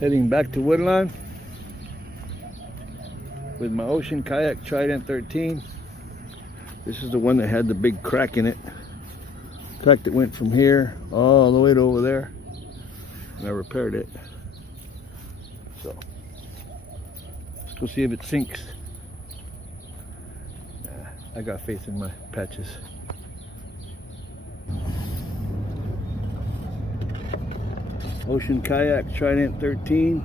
Heading back to Woodlawn with my ocean kayak Trident 13. This is the one that had the big crack in it. Crack that went from here all the way to over there. And I repaired it. So let's go see if it sinks. I got faith in my patches. Ocean kayak Trident 13.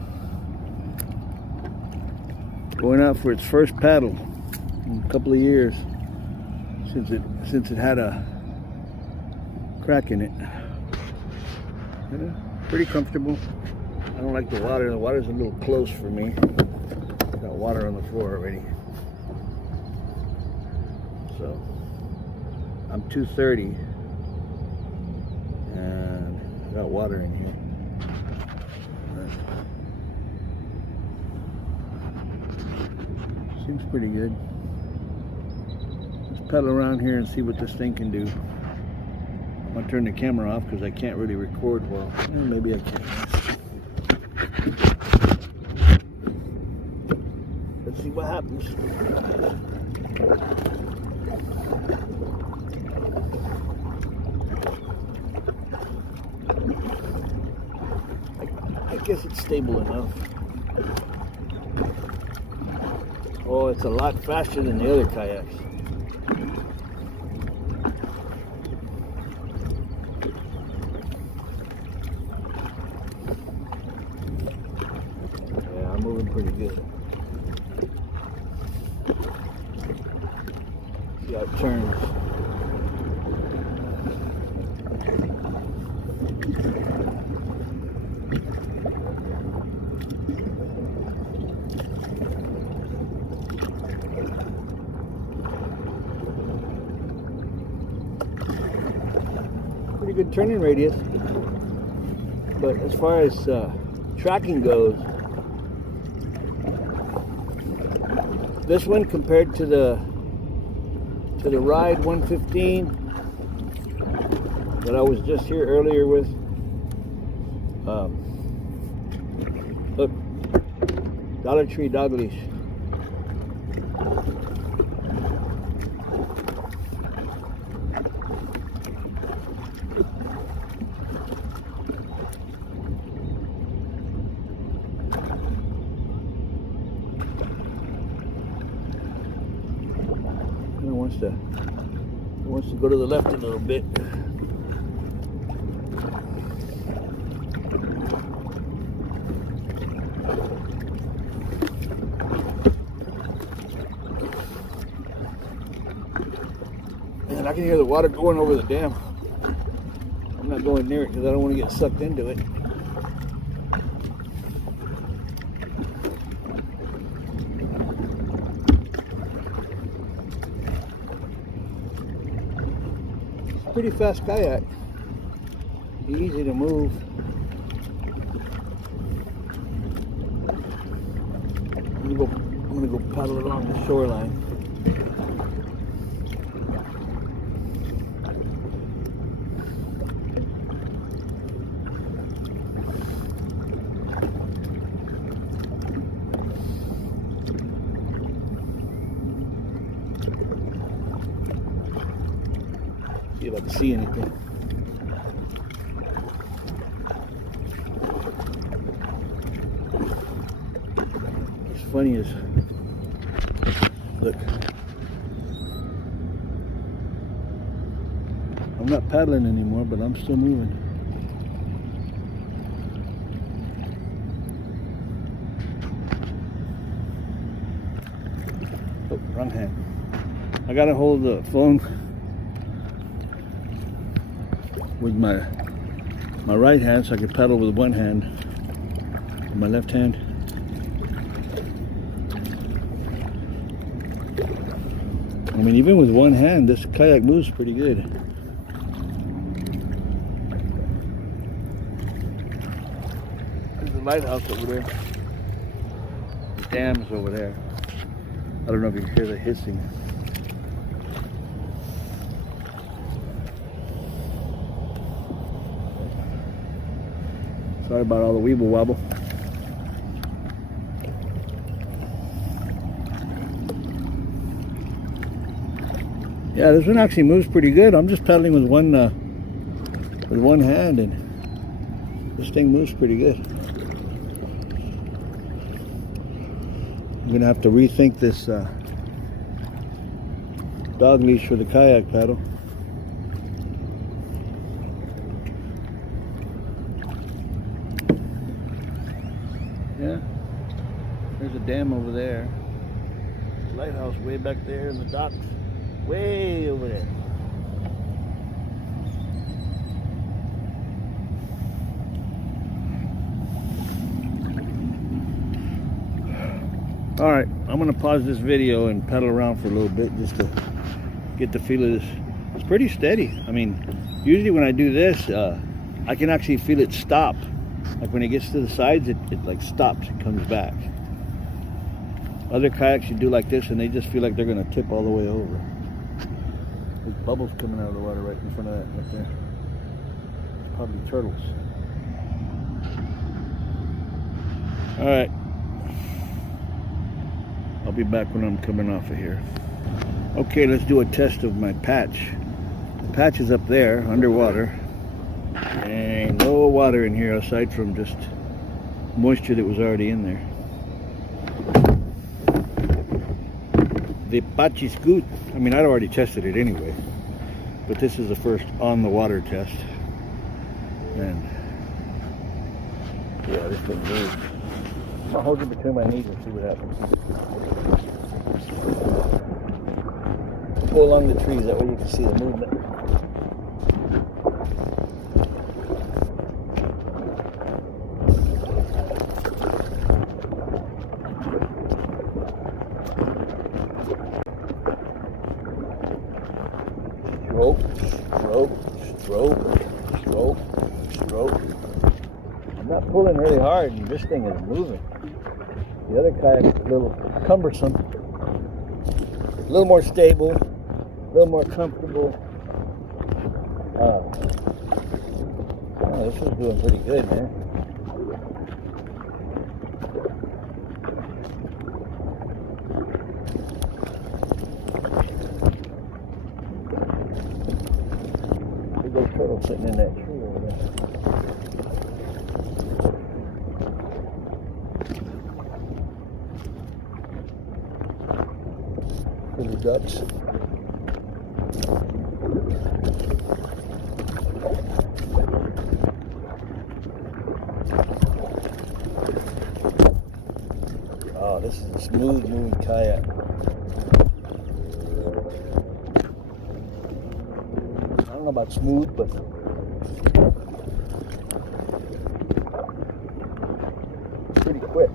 Going out for its first paddle in a couple of years since it had a crack in it. Yeah, pretty comfortable. I don't like the water. The water's a little close for me. Got water on the floor already. So I'm 230 and I got water in here. Seems pretty good. Let's pedal around here and see what this thing can do. I'm gonna turn the camera off because I can't really record well. Maybe I can. Let's see what happens. I guess it's stable enough. Oh, it's a lot faster than the other kayaks. Yeah, I'm moving pretty good. See how it turns. Pretty good turning radius, but as far as tracking goes, this one compared to the Ride 115 that I was just here earlier with, look, Dollar Tree dog leash. It wants to go to the left a little bit. And I can hear the water going over the dam. I'm not going near it because I don't want to get sucked into it. Pretty fast kayak. Be easy to move. I'm gonna go paddle along the shoreline. See if I can see anything. What's funny is, look, I'm not paddling anymore, but I'm still moving. Oh, wrong hand. I gotta hold the phone with my right hand so I can paddle with one hand, with my left hand. I mean, even with one hand, this kayak moves pretty good. There's the lighthouse over there. The dam's over there. I don't know if you can hear the hissing. Sorry about all the weeble wobble. Yeah, this one actually moves pretty good. I'm just pedaling with one hand, and this thing moves pretty good. I'm gonna have to rethink this dog leash for the kayak paddle. Yeah, there's a dam over there. Lighthouse way back there, and the docks way over there. All right, I'm gonna pause this video and pedal around for a little bit just to get the feel of this. It's pretty steady. I mean, usually when I do this, I can actually feel it stop. Like when it gets to the sides, it like stops and comes back. Other kayaks you do like this and they just feel like they're gonna tip all the way over. There's bubbles coming out of the water right in front of that right there. It's probably turtles. All right. I'll be back when I'm coming off of here. Okay, let's do a test of my patch. The patch is up there, underwater. And no water in here aside from just moisture that was already in there. The patch is good. I mean, I'd already tested it anyway. But this is the first on the water test. And yeah, this thing moves. I'll hold it between my knees and see what happens. Go along the trees, that way you can see the movement. Stroke, stroke, stroke, stroke, stroke. I'm not pulling really hard, and this thing is moving. The other kayak is a little cumbersome, a little more stable, a little more comfortable. Oh, this is doing pretty good, man. Big old turtle sitting in that tree over there. Little ducks. Oh, this is a smooth moving kayak. I don't know about smooth, but pretty quick.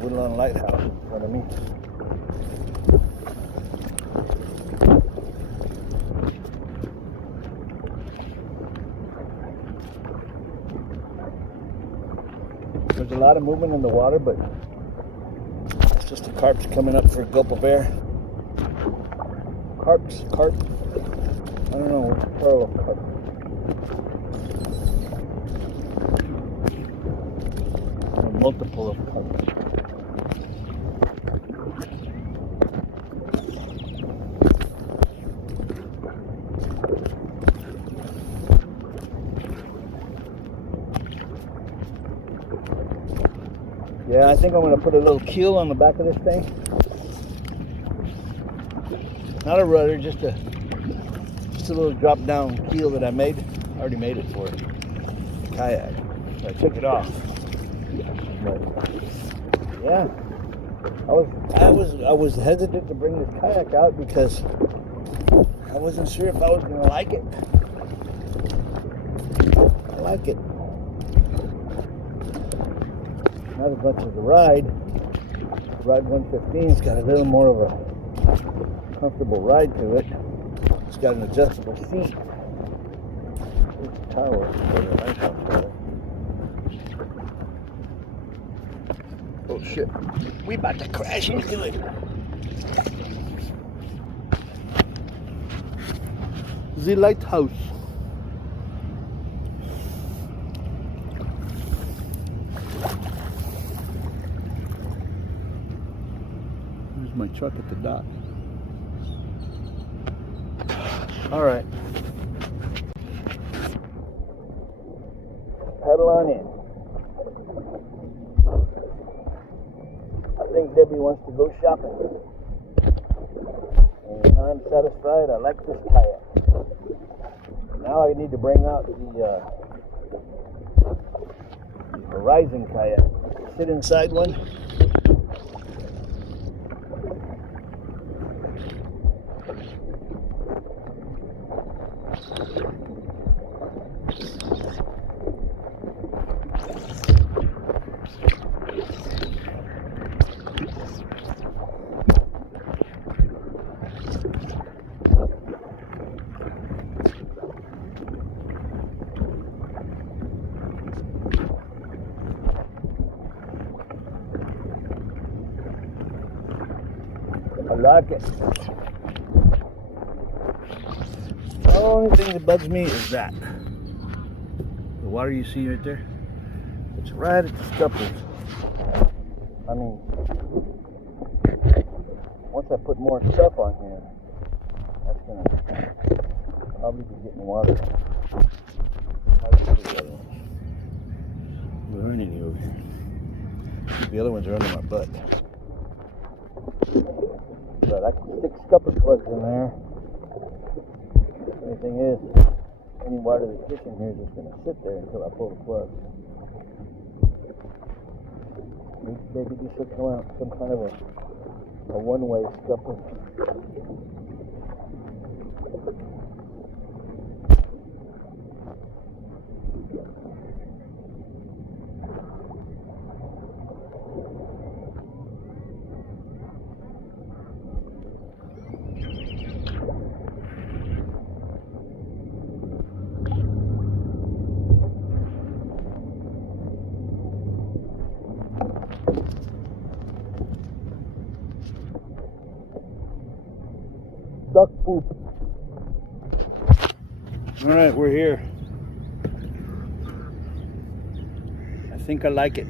Woodlawn lighthouse in front of me. There's a lot of movement in the water, but it's just the carp's coming up for a gulp of air. Carp. I don't know, plural of carp. A multiple of carp. Yeah, I think I'm going to put a little keel on the back of this thing. Not a rudder, just a little drop down keel that I made. I already made it for a kayak. I took it off. But yeah, I was hesitant to bring this kayak out because I wasn't sure if I was going to like it. I like it. Not as much as the ride. Ride 115's got a little more of a comfortable ride to it. It's got an adjustable seat. Tower or the lighthouse rather. Oh shit. We about to crash into it. The lighthouse. There's my truck at the dock. All right. Paddle on in. I think Debbie wants to go shopping. And I'm satisfied. I like this kayak. Now I need to bring out the Horizon kayak. Sit inside one. I like it. The only thing that bugs me is that the water you see right there, it's right at the scuppers. I mean, once I put more stuff on here, that's gonna probably be getting water. We're hurting you over here. The other ones are under my butt. But I can stick scupper plugs in there. The only thing is, any water that's fishing here is just going to sit there until I pull the plug. Maybe just hook out some kind of a one-way scupper. Duck poop. All right, we're here. I think I like it.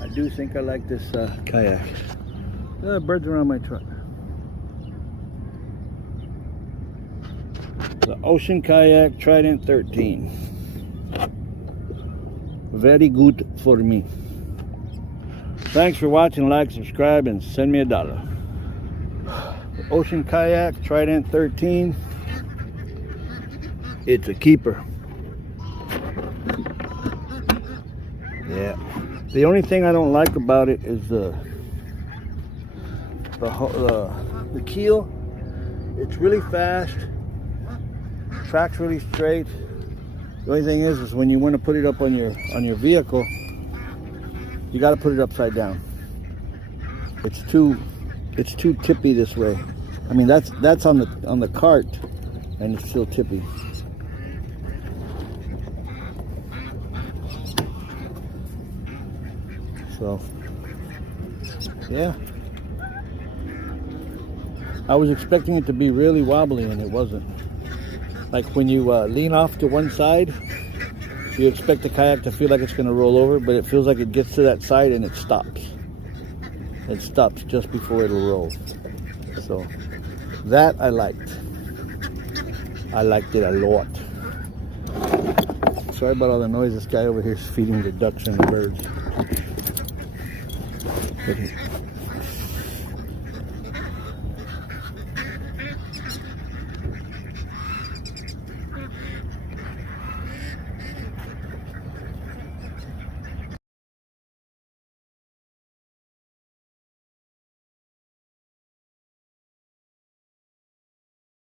I do think I like this kayak. Birds around my truck. The Ocean Kayak Trident 13. Very good for me. Thanks for watching. Like, subscribe, and send me $1. Ocean Kayak Trident 13. It's a keeper. Yeah. The only thing I don't like about it is the keel. It's really fast. Track's really straight. The only thing is when you want to put it up on your vehicle, you got to put it upside down. It's too tippy this way. I mean, that's on the cart, and it's still tippy. So, yeah. I was expecting it to be really wobbly, and it wasn't. Like when you lean off to one side, you expect the kayak to feel like it's going to roll over, but it feels like it gets to that side and it stops. It stops just before it'll roll. So that I liked. I liked it a lot. Sorry about all the noise. This guy over here is feeding the ducks and the birds.